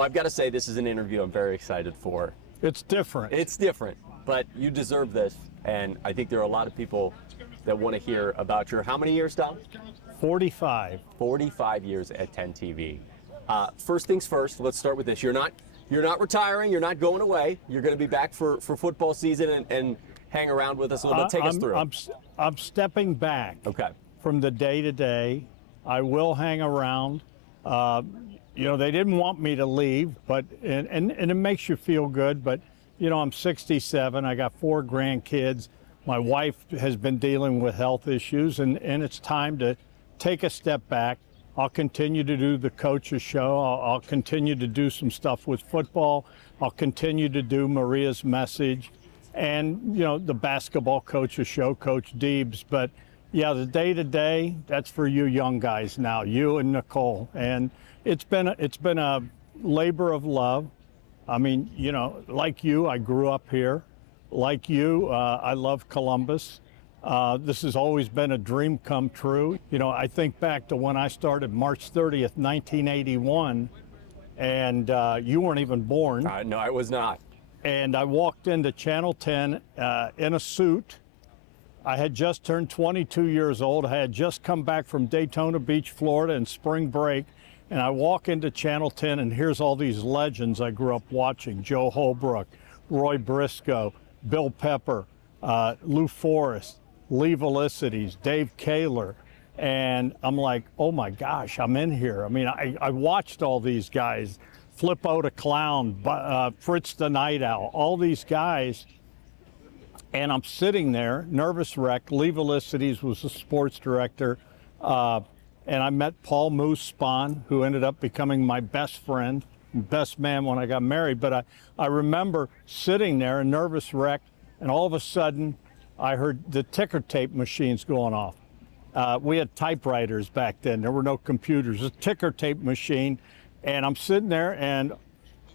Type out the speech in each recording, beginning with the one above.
Well, I've got to say, this is an interview I'm very excited for. It's different. It's different, but you deserve this, and I think there are a lot of people that want to hear about your, how many years, Dom? 45. 45 years at 10 TV. First things first, let's start with this. You're not retiring, you're not going away. You're going to be back for football season and hang around with us a little bit. Take us through. I'm stepping back from the day-to-day. I will hang around. You know, they didn't want me to leave, but and it makes you feel good. But, you know, I'm 67. I got 4 grandkids. My wife has been dealing with health issues, and it's time to take a step back. I'll continue to do the coach's show. I'll continue to do some stuff with football. I'll continue to do Maria's message and, you know, the basketball coach's show, Coach Deebs. But, yeah, the day-to-day, that's for you young guys now, you and Nicole. And it's been a labor of love. I mean, you know, like you, I grew up here. Like you, I love Columbus. This has always been a dream come true. You know, I think back to when I started March 30th, 1981, and you weren't even born. No, I was not. And I walked into Channel 10 in a suit. I had just turned 22 years old. I had just come back from Daytona Beach, Florida, in spring break. And I walk into Channel 10, and here's all these legends I grew up watching: Joe Holbrook, Roy Briscoe, Bill Pepper, Lou Forrest, Lee Velicities, Dave Kaler. And I'm like, oh my gosh, I'm in here. I mean, I watched all these guys, Flippo the Clown, Fritz the Night Owl, all these guys. And I'm sitting there, nervous wreck. Lee Velicities was the sports director. And I met Paul Moose Spahn, who ended up becoming my best friend, best man when I got married. But I remember sitting there, a nervous wreck, and all of a sudden, I heard the ticker tape machines going off. We had typewriters back then. There were no computers. A ticker tape machine, and I'm sitting there, and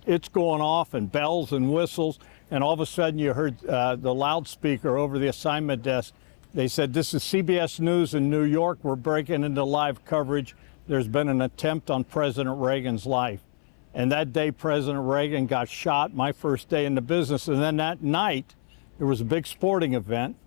it's going off, and bells and whistles, and all of a sudden you heard the loudspeaker over the assignment desk. They said, "This is CBS News in New York. We're breaking into live coverage. There's been an attempt on President Reagan's life." And that day, President Reagan got shot, my first day in the business. And then that night, there was a big sporting event.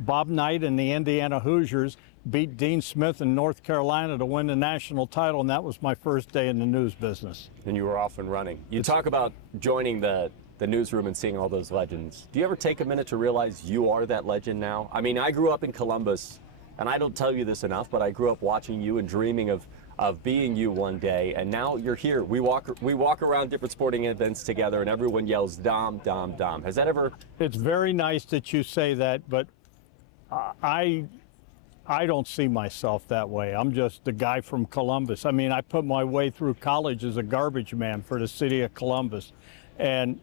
Bob Knight and the Indiana Hoosiers beat Dean Smith in North Carolina to win the national title, and that was my first day in the news business. And you were off and running. You talk about joining the newsroom and seeing all those legends. Do you ever take a minute to realize you are that legend now? I mean, I grew up in Columbus, and I don't tell you this enough, but I grew up watching you and dreaming of being you one day, and now you're here. We walk around different sporting events together, and everyone yells, "Dom, Dom, Dom." Has that ever... It's very nice that you say that, but I don't see myself that way. I'm just the guy from Columbus. I mean, I put my way through college as a garbage man for the city of Columbus, and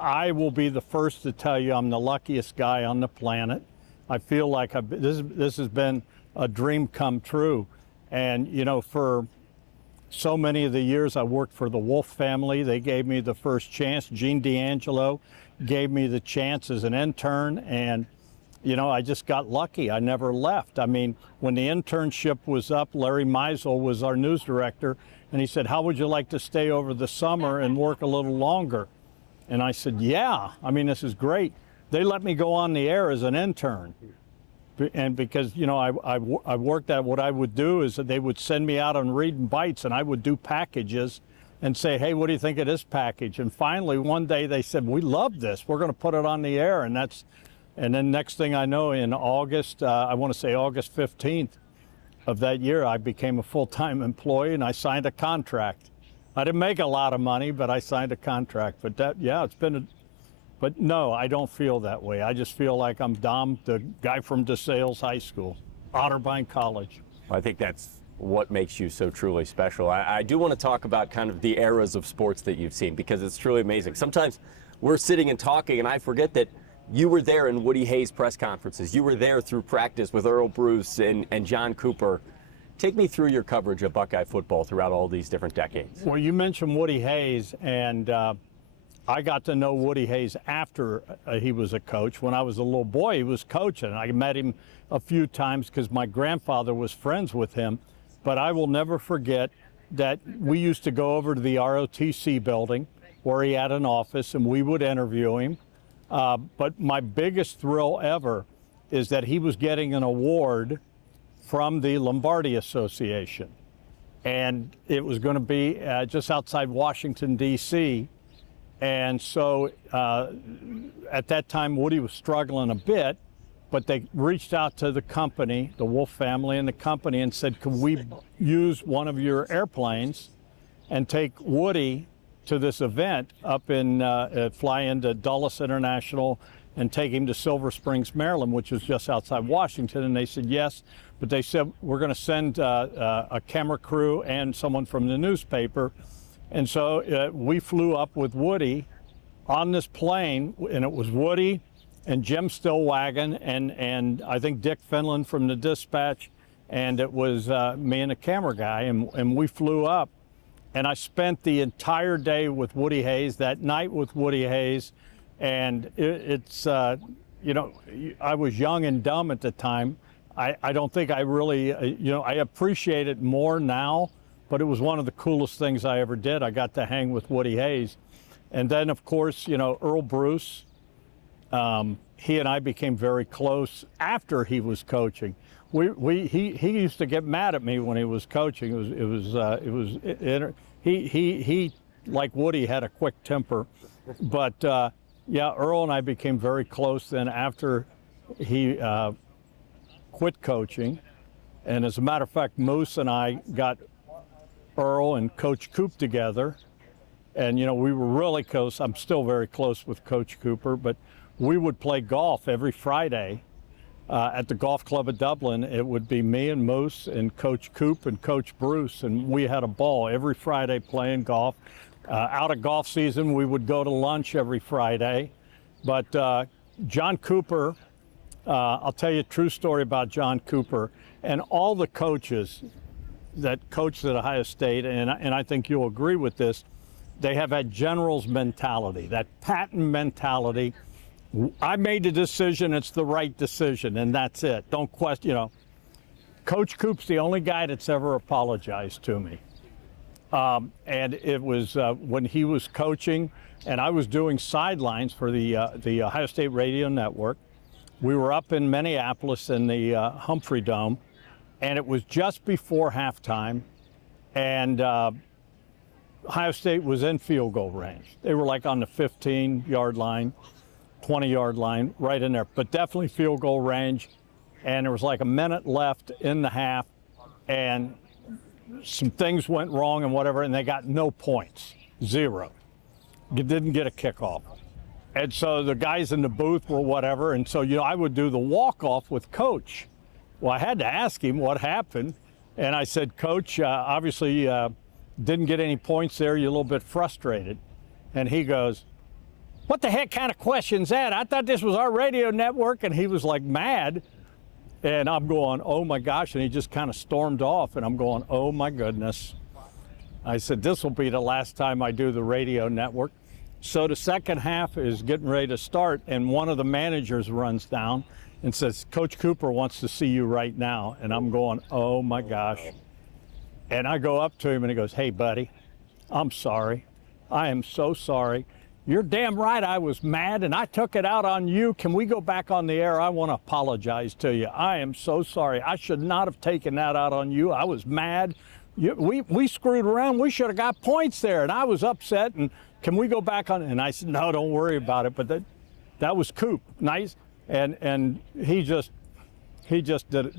I will be the first to tell you I'm the luckiest guy on the planet. I feel like this has been a dream come true. And, you know, for so many of the years I worked for the Wolf family, they gave me the first chance. Gene D'Angelo gave me the chance as an intern, and, you know, I just got lucky. I never left. I mean, when the internship was up, Larry Meisel was our news director, and he said, "How would you like to stay over the summer and work a little longer?" And I said, "Yeah, I mean, this is great." They let me go on the air as an intern. And because, you know, I worked at what I would do is that they would send me out on reading bites, and I would do packages and say, "Hey, what do you think of this package?" And finally, one day they said, "We love this. We're going to put it on the air." And then next thing I know, in August, I want to say August 15th of that year, I became a full-time employee, and I signed a contract. I didn't make a lot of money, but I signed a contract. But that, yeah, it's been but no, I don't feel that way. I just feel like I'm Dom, the guy from DeSales High School, Otterbein College. I think that's what makes you so truly special. I do want to talk about kind of the eras of sports that you've seen, because it's truly amazing. Sometimes we're sitting and talking, and I forget that you were there in Woody Hayes' press conferences. You were there through practice with Earl Bruce and John Cooper. Take me through your coverage of Buckeye football throughout all these different decades. Well, you mentioned Woody Hayes, and I got to know Woody Hayes after he was a coach. When I was a little boy, he was coaching. I met him a few times because my grandfather was friends with him. But I will never forget that we used to go over to the ROTC building where he had an office, and we would interview him. But my biggest thrill ever is that he was getting an award from the Lombardi Association. And it was going to be just outside Washington, D.C. And so at that time, Woody was struggling a bit, but they reached out to the company, the Wolf family and the company, and said, could we use one of your airplanes and take Woody to this event up in, fly into Dulles International and take him to Silver Springs, Maryland, which was just outside Washington. And they said yes, but they said, we're going to send a camera crew and someone from the newspaper. And so we flew up with Woody on this plane, and it was Woody and Jim Stillwagon and I think Dick Finland from the Dispatch, and it was me and a camera guy, and we flew up. And I spent the entire day with Woody Hayes, that night with Woody Hayes, and it's, you know, I was young and dumb at the time. I don't think I really, you know, I appreciate it more now, but it was one of the coolest things I ever did. I got to hang with Woody Hayes. And then, of course, you know, Earl Bruce, he and I became very close after he was coaching. He used to get mad at me when he was coaching. He like Woody had a quick temper, but yeah, Earl and I became very close then after he quit coaching. And as a matter of fact, Moose and I got Earl and Coach Coop together, and you know, we were really close. I'm still very close with Coach Cooper, but we would play golf every Friday at the Golf Club of Dublin. It would be me and Moose and Coach Coop and Coach Bruce, and we had a ball every Friday playing golf. Out of golf season, we would go to lunch every Friday. But John Cooper, I'll tell you a true story about John Cooper and all the coaches that coached at Ohio State, and I think you'll agree with this, they have that general's mentality, that Patton mentality. I made the decision, it's the right decision, and that's it. Don't question, you know. Coach Coop's the only guy that's ever apologized to me. And it was when he was coaching, and I was doing sidelines for the Ohio State Radio Network. We were up in Minneapolis in the Humphrey Dome, and it was just before halftime, and Ohio State was in field goal range. They were like on the 15-yard line, 20-yard line, right in there, but definitely field goal range. And there was like a minute left in the half, and some things went wrong and whatever, and they got no points, zero. You didn't get a kickoff. And so the guys in the booth were whatever, and so, you know, I would do the walk-off with Coach. Well, I had to ask him what happened, and I said, Coach, obviously didn't get any points there, you're a little bit frustrated. And he goes, what the heck kind of question's that? I thought this was our radio network. And he was like mad. And I'm going, oh my gosh. And he just kind of stormed off. And I'm going, oh my goodness. I said, this will be the last time I do the radio network. So the second half is getting ready to start. And one of the managers runs down and says, Coach Cooper wants to see you right now. And I'm going, oh my gosh. And I go up to him and he goes, hey buddy, I'm sorry. I am so sorry. You're damn right I was mad and I took it out on you. Can we go back on the air? I want to apologize to you. I am so sorry. I should not have taken that out on you. I was mad. We screwed around. We should have got points there. And I was upset. And can we go back on? And I said, no, don't worry about it. But that was Coop. Nice. And he just did it.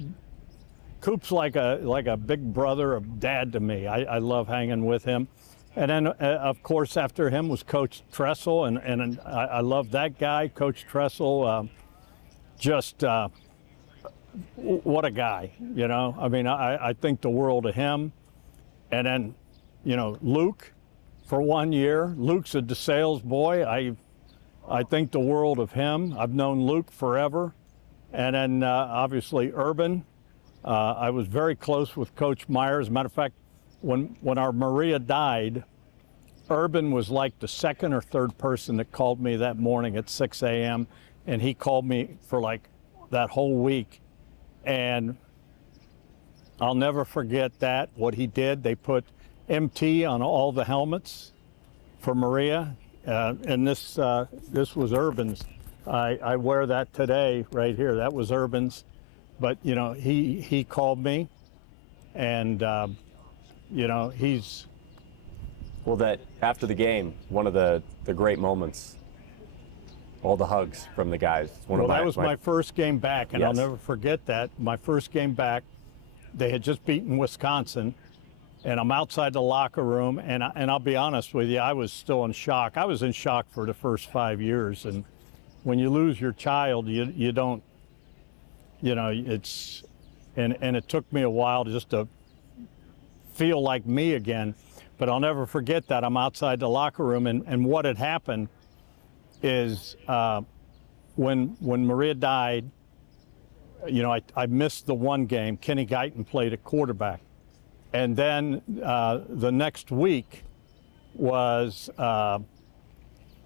Coop's like a big brother, a dad to me. I love hanging with him. And then, of course, after him was Coach Tressel, and I love that guy, Coach Tressel. What a guy, you know. I mean, I think the world of him. And then, you know, Luke, for 1 year. Luke's a DeSales boy. I think the world of him. I've known Luke forever. And then, obviously, Urban. I was very close with Coach Myers. As a matter of fact, when our Maria died, Urban was like the second or third person that called me that morning at 6 a.m. And he called me for like that whole week. And I'll never forget that, what he did. They put MT on all the helmets for Maria, and this was Urban's. I wear that today right here. That was Urban's, but you know, he called me, and you know, he's. Well, that after the game, one of the great moments, all the hugs from the guys. That was my first game back, and Yes. I'll never forget that. My first game back, they had just beaten Wisconsin, and I'm outside the locker room, and I'll be honest with you, I was still in shock. I was in shock for the first 5 years, and when you lose your child, you don't, you know, it's, and it took me a while just to feel like me again. But I'll never forget that. I'm outside the locker room, and what had happened is when Maria died, you know, I missed the one game. Kenny Guyton played at quarterback. And then the next week was, I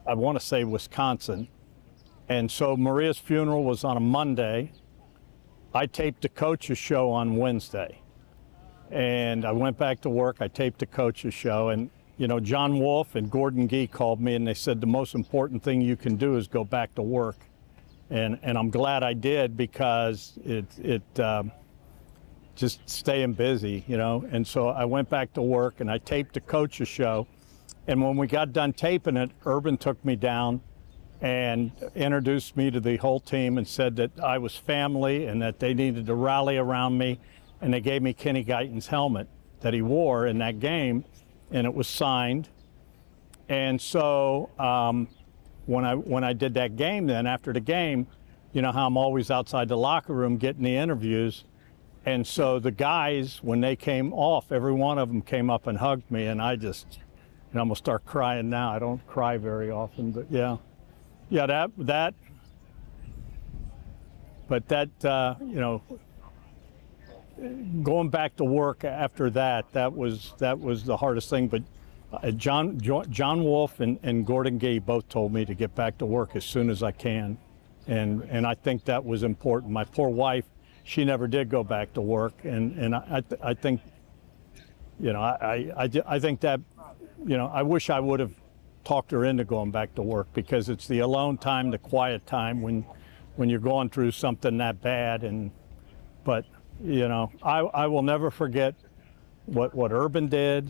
want to say Wisconsin. And so Maria's funeral was on a Monday. I taped the coach's show on Wednesday. And I went back to work. I taped the coach's show. And, you know, John Wolf and Gordon Gee called me, and they said the most important thing you can do is go back to work. And I'm glad I did, because it just staying busy, you know. And so I went back to work, and I taped the coach's show. And when we got done taping it, Urban took me down and introduced me to the whole team and said that I was family and that they needed to rally around me. And they gave me Kenny Guyton's helmet that he wore in that game, and it was signed. And so when I did that game, then after the game, you know how I'm always outside the locker room getting the interviews. And so the guys, when they came off, every one of them came up and hugged me, and I just, you know, I'm gonna start crying now. I don't cry very often, but yeah, you know, going back to work after that, that was the hardest thing. But John Wolf and Gordon Gee both told me to get back to work as soon as I can, and I think that was important. My poor wife, she never did go back to work, and I think, you know, I think that, you know, I wish I would have talked her into going back to work, because it's the alone time, the quiet time when you're going through something that bad. But you know, I will never forget what Urban did,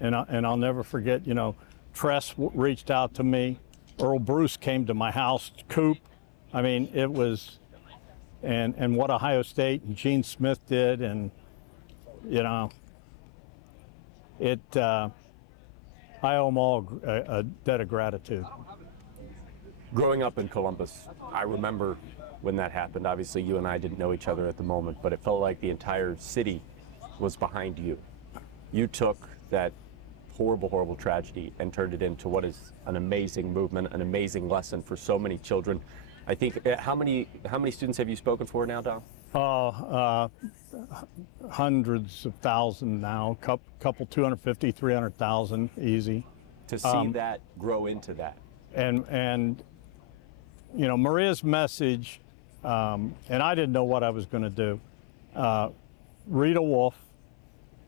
and I'll never forget, you know, Tress reached out to me, Earl Bruce came to my house, Coop. I mean, it was, and what Ohio State and Gene Smith did, and you know, I owe them all a debt of gratitude. Growing up in Columbus, I remember when that happened. Obviously, you and I didn't know each other at the moment, but it felt like the entire city was behind you. You took that horrible, horrible tragedy and turned it into what is an amazing movement, an amazing lesson for so many children. I think, how many students have you spoken for now, Dom? Hundreds of thousands now, couple 250, 300,000, easy. To see that grow into that. And you know, Maria's message, and I didn't know what I was going to do. Rita Wolf,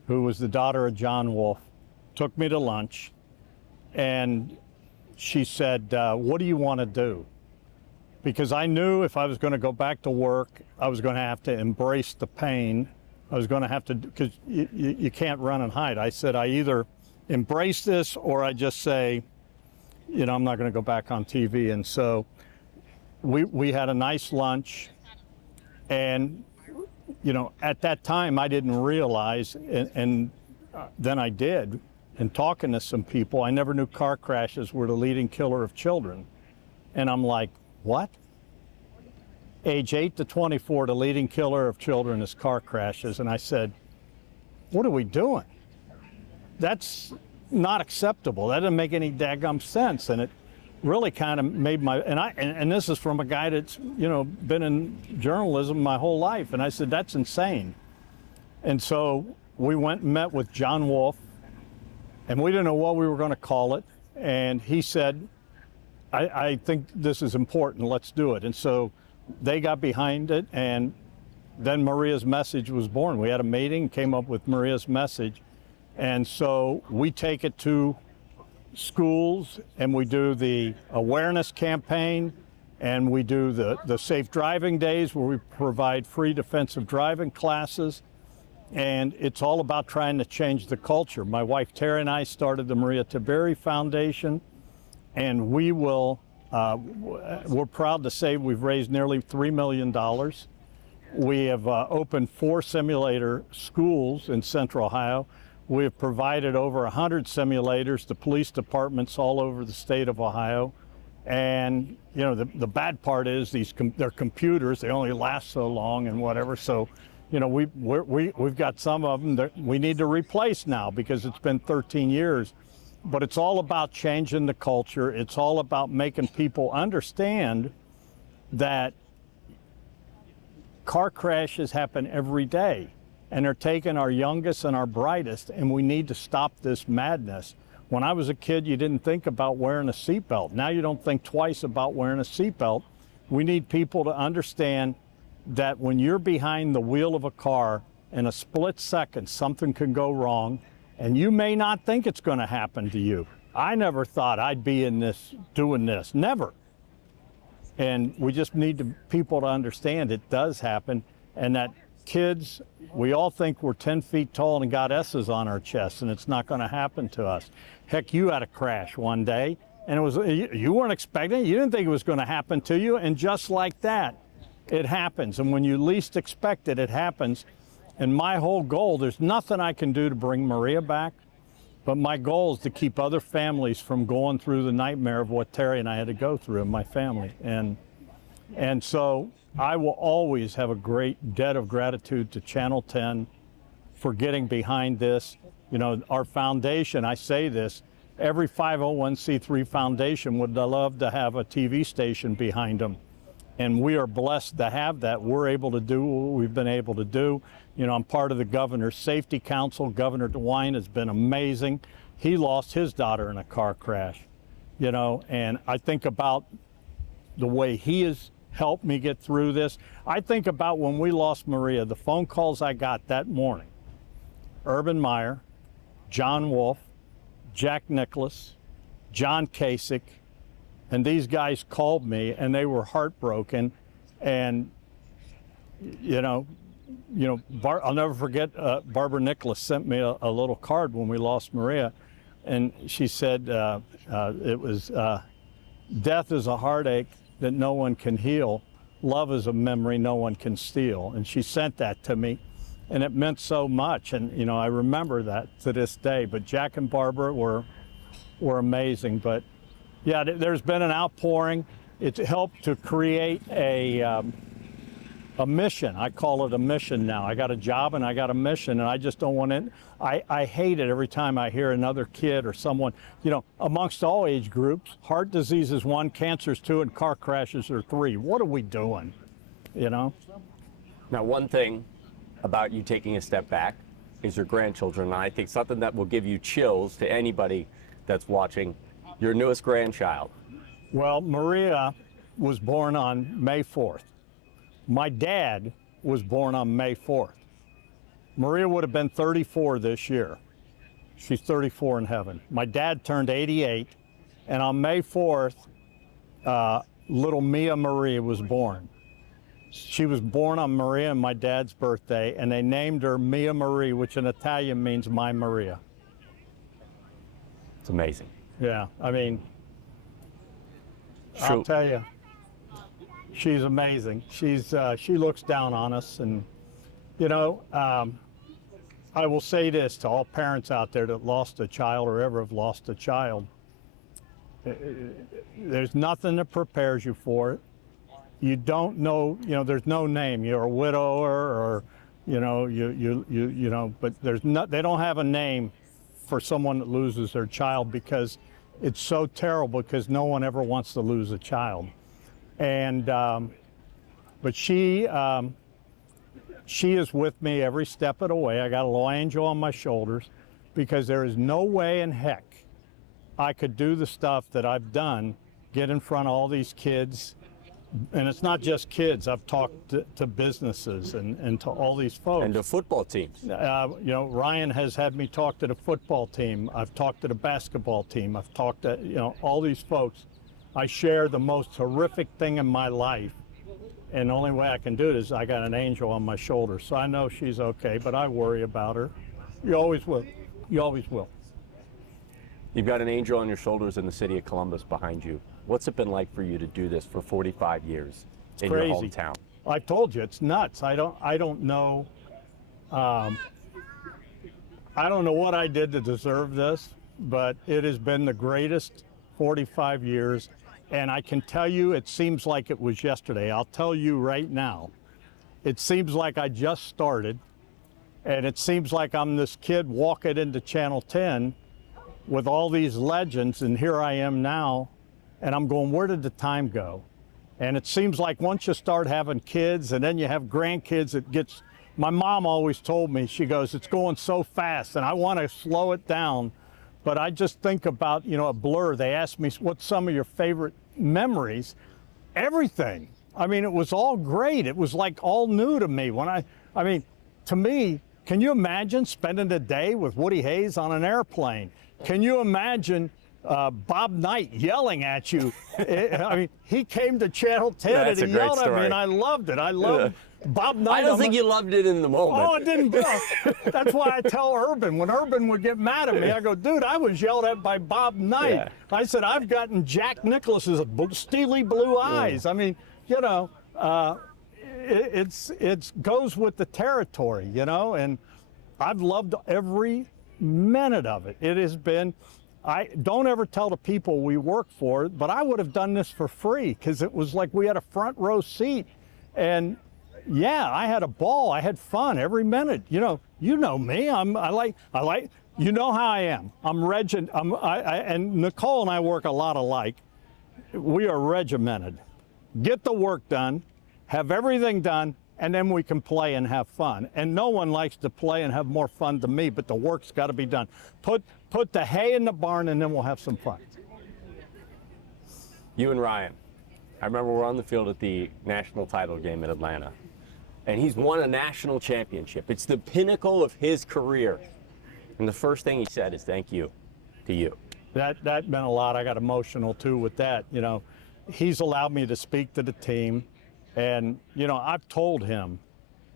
who was the daughter of John Wolf, took me to lunch, and she said, what do you want to do? Because I knew if I was going to go back to work, I was going to have to embrace the pain. I was going to have to, because you can't run and hide. I said, I either embrace this or I just say, you know, I'm not going to go back on TV. And so we had a nice lunch, and you know, at that time I didn't realize, and then I did, in talking to some people, I never knew car crashes were the leading killer of children. And I'm like, what? Age 8 to 24, the leading killer of children is car crashes. And I said, what are we doing? That's not acceptable. That doesn't make any daggum sense. And it really kind of made my, and this is from a guy that's, you know, been in journalism my whole life. And I said, that's insane. And so we went and met with John Wolf, and we didn't know what we were going to call it. And he said, I think this is important, let's do it. And so they got behind it, and then Maria's message was born. We had a meeting, came up with Maria's message, And so we take it to schools and we do the awareness campaign, and we do the safe driving days where we provide free defensive driving classes. And it's all about trying to change the culture. My wife Terry and I started the Maria Tiberi Foundation, and we're proud to say we've raised nearly $3 million. We have opened 4 simulator schools in Central Ohio. We have provided over 100 simulators to police departments all over the state of Ohio. And you know, the bad part is they're computers. They only last so long and whatever. So, you know, we've got some of them that we need to replace now because it's been 13 years. But it's all about changing the culture. It's all about making people understand that car crashes happen every day, and they're taking our youngest and our brightest, and we need to stop this madness. When I was a kid, you didn't think about wearing a seatbelt. Now you don't think twice about wearing a seatbelt. We need people to understand that when you're behind the wheel of a car, in a split second, something can go wrong, and you may not think it's going to happen to you. I never thought I'd be in this, doing this, never. And we just need people to understand it does happen, and that kids, we all think we're 10 feet tall and got S's on our chests, and it's not going to happen to us. Heck, you had a crash one day, and it was, you weren't expecting it. You didn't think it was going to happen to you, and just like that, it happens. And when you least expect it, it happens. And my whole goal, there's nothing I can do to bring Maria back, but my goal is to keep other families from going through the nightmare of what Terry and I had to go through in my family. And so I will always have a great debt of gratitude to Channel 10 for getting behind this. You know, our foundation, I say this, every 501c3 foundation would love to have a TV station behind them. And we are blessed to have that. We're able to do what we've been able to do. You know, I'm part of the Governor's Safety Council. Governor DeWine has been amazing. He lost his daughter in a car crash, you know, and I think about the way he has helped me get through this. I think about when we lost Maria, the phone calls I got that morning. Urban Meyer, John Wolf, Jack Nicholas, John Kasich, and these guys called me, and they were heartbroken. And I'll never forget. Barbara Nicholas sent me a little card when we lost Maria, and she said it was death is a heartache that no one can heal. Love is a memory no one can steal. And she sent that to me, and it meant so much. And you know, I remember that to this day. But Jack and Barbara were amazing. But yeah, there's been an outpouring. It's helped to create a mission. I call it a mission now. I got a job and I got a mission, and I just don't want it. I hate it every time I hear another kid or someone, you know, amongst all age groups, heart disease is 1, cancer is 2, and car crashes are 3. What are we doing, you know? Now, one thing about you taking a step back is your grandchildren, and I think something that will give you chills to anybody that's watching. Your newest grandchild. Well, Maria was born on May 4th. My dad was born on May 4th. Maria would have been 34 this year. She's 34 in heaven. My dad turned 88, and on May 4th, little Mia Marie was born. She was born on Maria and my dad's birthday, and they named her Mia Marie, which in Italian means my Maria. It's amazing. Yeah, I mean, I'll tell you, she's amazing. She looks down on us, and you know, I will say this to all parents out there that lost a child or ever have lost a child. There's nothing that prepares you for it. You don't know, you know, there's no name. You're a widower, or you know, you know, but there's not. They don't have a name for someone that loses their child, because it's so terrible, because no one ever wants to lose a child. And but she is with me every step of the way. I got a little angel on my shoulders, because there is no way in heck I could do the stuff that I've done, get in front of all these kids And it's not just kids. I've talked to businesses and to all these folks. And to football teams. You know, Ryan has had me talk to the football team. I've talked to the basketball team. I've talked to, you know, all these folks. I share the most horrific thing in my life. And the only way I can do it is I got an angel on my shoulder. So I know she's okay, but I worry about her. You always will. You always will. You've got an angel on your shoulders in the city of Columbus behind you. What's it been like for you to do this for 45 years in your hometown? I told you, it's nuts. I don't know. I don't know what I did to deserve this, but it has been the greatest 45 years. And I can tell you, it seems like it was yesterday. I'll tell you right now, it seems like I just started. And it seems like I'm this kid walking into Channel 10 with all these legends, and here I am now. And I'm going, where did the time go? And it seems like once you start having kids and then you have grandkids, it gets, my mom always told me, she goes, it's going so fast and I want to slow it down. But I just think about, you know, a blur. They asked me, what's some of your favorite memories? Everything. I mean, it was all great. It was like all new to me. I mean, to me, can you imagine spending the day with Woody Hayes on an airplane? Can you imagine Bob Knight yelling at you? I mean, he came to Channel 10 and he yelled at me, and I loved it. I loved Bob Knight. I don't think you loved it in the moment. Oh, it didn't. That's why I tell Urban, when Urban would get mad at me, I go, dude, I was yelled at by Bob Knight. Yeah. I said, I've gotten Jack Nicklaus's steely blue eyes. Yeah. I mean, you know, it goes with the territory, you know, and I've loved every minute of it. It has been. I don't ever tell the people we work for, but I would have done this for free because it was like we had a front row seat. And yeah, I had a ball. I had fun every minute. You know me. I like, you know how I am. I'm and Nicole and I work a lot alike. We are regimented. Get the work done, have everything done, and then we can play and have fun. And no one likes to play and have more fun than me, but the work's got to be done. Put the hay in the barn, and then we'll have some fun. You and Ryan, I remember we're on the field at the national title game in Atlanta, and he's won a national championship. It's the pinnacle of his career. And the first thing he said is thank you to you. That meant a lot. I got emotional, too, with that. You know, he's allowed me to speak to the team. And, you know, I've told him,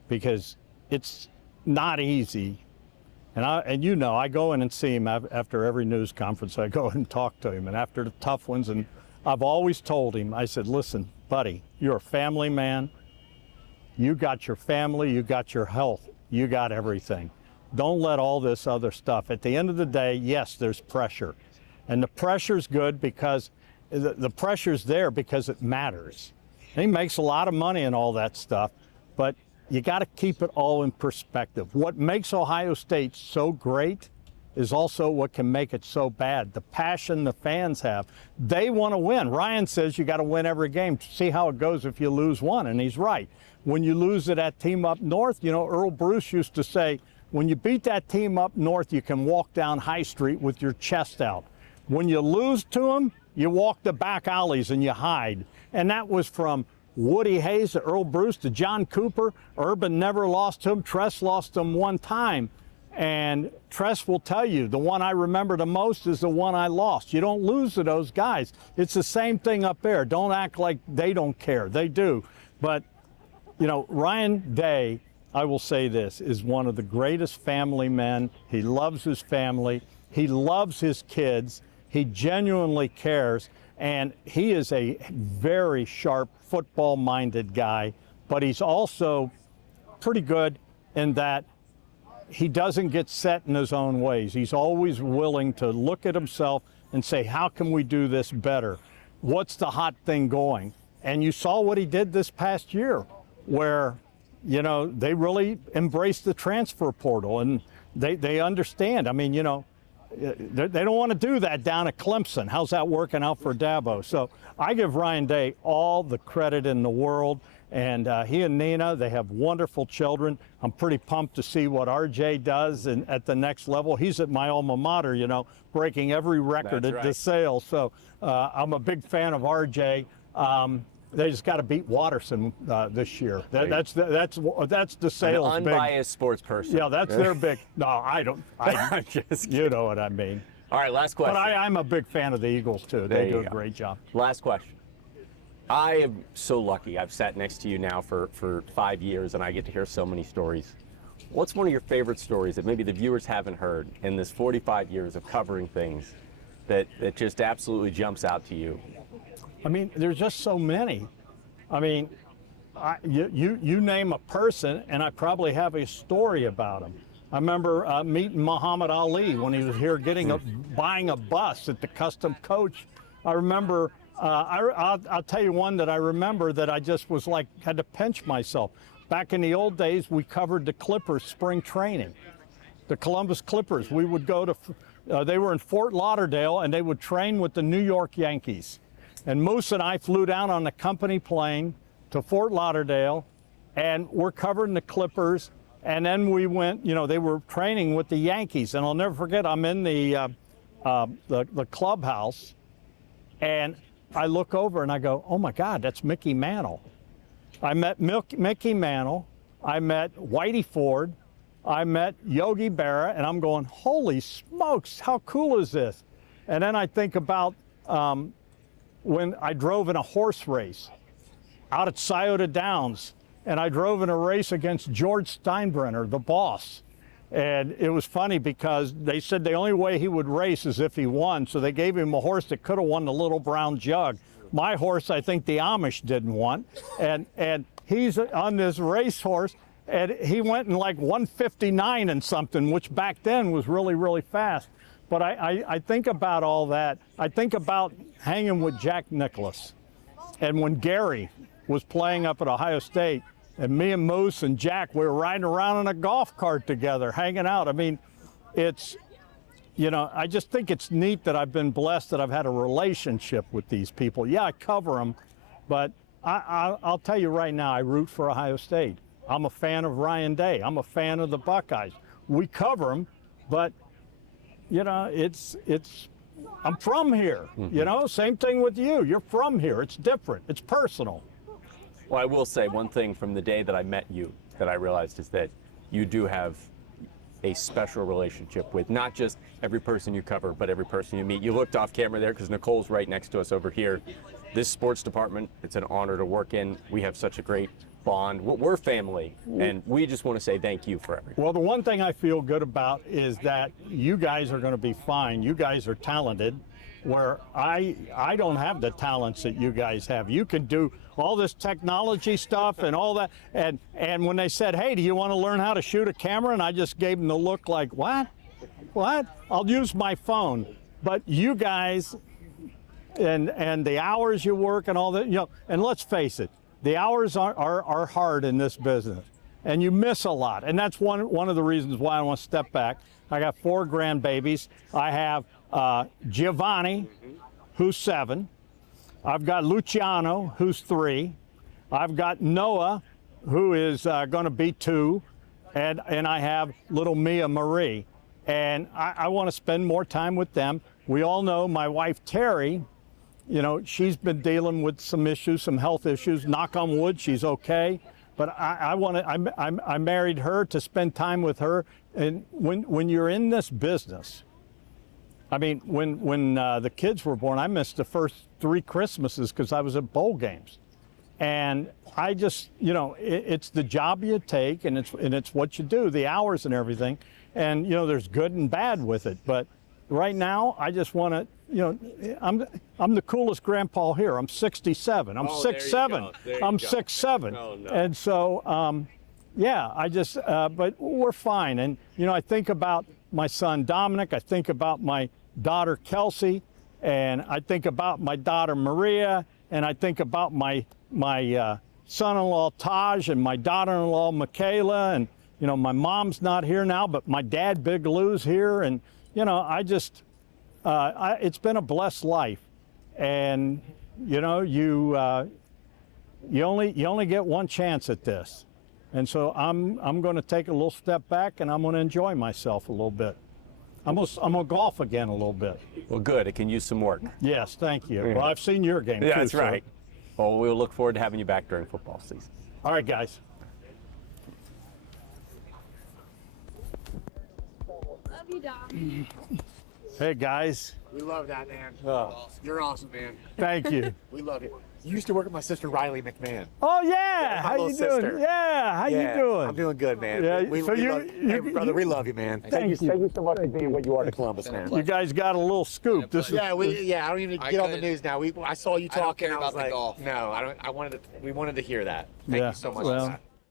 because it's not easy. And you know, I go in and see him after every news conference. I go and talk to him, and after the tough ones. And I've always told him, I said, listen, buddy, you're a family man. You got your family, you got your health, you got everything. Don't let all this other stuff. At the end of the day, yes, there's pressure. And the pressure's good because the pressure's there because it matters. And he makes a lot of money and all that stuff, but you got to keep it all in perspective. What makes Ohio State so great is also what can make it so bad. The passion the fans have. They want to win. Ryan says you got to win every game. See how it goes if you lose one, and he's right. When you lose to that team up north, you know, Earl Bruce used to say, when you beat that team up north, you can walk down High Street with your chest out. When you lose to them, you walk the back alleys and you hide. And that was from Woody Hayes to Earl Bruce to John Cooper. Urban never lost to him. Tress lost to him one time. And Tress will tell you, the one I remember the most is the one I lost. You don't lose to those guys. It's the same thing up there. Don't act like they don't care. They do. But, you know, Ryan Day, I will say this, is one of the greatest family men. He loves his family. He loves his kids. He genuinely cares. And he is a very sharp, football-minded guy, but he's also pretty good in that he doesn't get set in his own ways. He's always willing to look at himself and say, how can we do this better? What's the hot thing going? And you saw what he did this past year, where, you know, they really embraced the transfer portal, and they understand. I mean, you know, they don't want to do that down at Clemson. How's that working out for Dabo? So I give Ryan Day all the credit in the world. And he and Nina, they have wonderful children. I'm pretty pumped to see what RJ does at the next level. He's at my alma mater, you know, breaking every record at DeSales. So I'm a big fan of RJ. they just got to beat Watterson this year. That's the sales. An unbiased sports person. Yeah, that's their big. No, I don't. I'm just You know what I mean. All right, last question. But I'm a big fan of the Eagles too. They do a great job. Last question. I am so lucky. I've sat next to you now for 5 years, and I get to hear so many stories. What's one of your favorite stories that maybe the viewers haven't heard in this 45 years of covering things that just absolutely jumps out to you? I mean, there's just so many. I mean, you name a person, and I probably have a story about them. I remember meeting Muhammad Ali when he was here, buying a bus at the custom coach. I remember. I'll tell you one that I remember that I just was like had to pinch myself. Back in the old days, we covered the Clippers spring training, the Columbus Clippers. We would go to. They were in Fort Lauderdale, and they would train with the New York Yankees. And Moose and I flew down on the company plane to Fort Lauderdale, and we're covering the Clippers. And then we went, they were training with the Yankees. And I'll never forget, I'm in the clubhouse, and I look over and I go, oh my God, that's Mickey Mantle. I met Mickey Mantle. I met Whitey Ford. I met Yogi Berra, and I'm going, holy smokes, how cool is this? And then I think about when I drove in a horse race out at Scioto Downs, and I drove in a race against George Steinbrenner, the boss. And it was funny because they said the only way he would race is if he won, so they gave him a horse that could have won the Little Brown Jug. My horse, I think the Amish didn't want, and he's on this racehorse, and he went in like 159 and something, which back then was really, really fast. But I think about all that. I think about hanging with Jack Nicklaus. And when Gary was playing up at Ohio State, and me and Moose and Jack, we were riding around in a golf cart together, hanging out. I mean, it's, I just think it's neat that I've been blessed that I've had a relationship with these people. Yeah, I cover them, but I'll tell you right now, I root for Ohio State. I'm a fan of Ryan Day. I'm a fan of the Buckeyes. We cover them, but, I'm from here. Same thing with you. You're from here. It's different. It's personal. Well, I will say one thing from the day that I met you that I realized is that you do have a special relationship with not just every person you cover, but every person you meet. You looked off camera there because Nicole's right next to us over here. This sports department, it's an honor to work in. We have such a great bond. We're family, and we just want to say thank you for everything. Well, the one thing I feel good about is that you guys are going to be fine. You guys are talented, where I don't have the talents that you guys have. You can do all this technology stuff and all that. And when they said, hey, do you want to learn how to shoot a camera? And I just gave them the look like, what? What? I'll use my phone. But you guys and the hours you work and all that, and let's face it, the hours are hard in this business. And you miss a lot. And that's one of the reasons why I want to step back. I got 4 grandbabies. I have Giovanni, who's 7. I've got Luciano, who's 3. I've got Noah, who is going to be 2. And I have little Mia Marie. And I want to spend more time with them. We all know my wife, Terry, she's been dealing with some issues, some health issues. Knock on wood, she's okay. But I married her to spend time with her. And when you're in this business, I mean, when the kids were born, I missed the first 3 Christmases because I was at bowl games. And I just, it's the job you take, and it's what you do, the hours and everything. And, there's good and bad with it. But right now, I just want to, I'm the coolest grandpa here. I'm 67. I'm 6'7". I'm 6'7". Oh, no. And so, yeah, but we're fine. And, I think about my son Dominic. I think about my daughter Kelsey, and I think about my daughter Maria, and I think about my son-in-law Taj and my daughter-in-law Michaela, and my mom's not here now, but my dad Big Lou's here, and it's been a blessed life, and you only get one chance at this, and so I'm going to take a little step back, and I'm going to enjoy myself a little bit. I'm gonna golf again a little bit. Well, good. It can use some work. Yes, thank you. Well, I've seen your game too. Yeah, that's right. Well, we'll look forward to having you back during football season. All right, guys. Love you, Dom. Hey, guys. We love that, man. Oh, You're awesome, man. thank you. We love it. You used to work with my sister Riley McMahon. Oh, yeah. my How you little doing? sister. Yeah. How you doing? I'm doing good, man. Yeah, We, so we you- love, you- hey, brother, we love you, man. Thank you. Thank you so much for being what you are to Columbus, man. You guys got a little scoop. This is Yeah, I don't even get on the could- news now. I saw you I don't talking. care I was about the like, golf. no, I don't. We wanted to hear that. Thank Yeah, you so much. well, for that.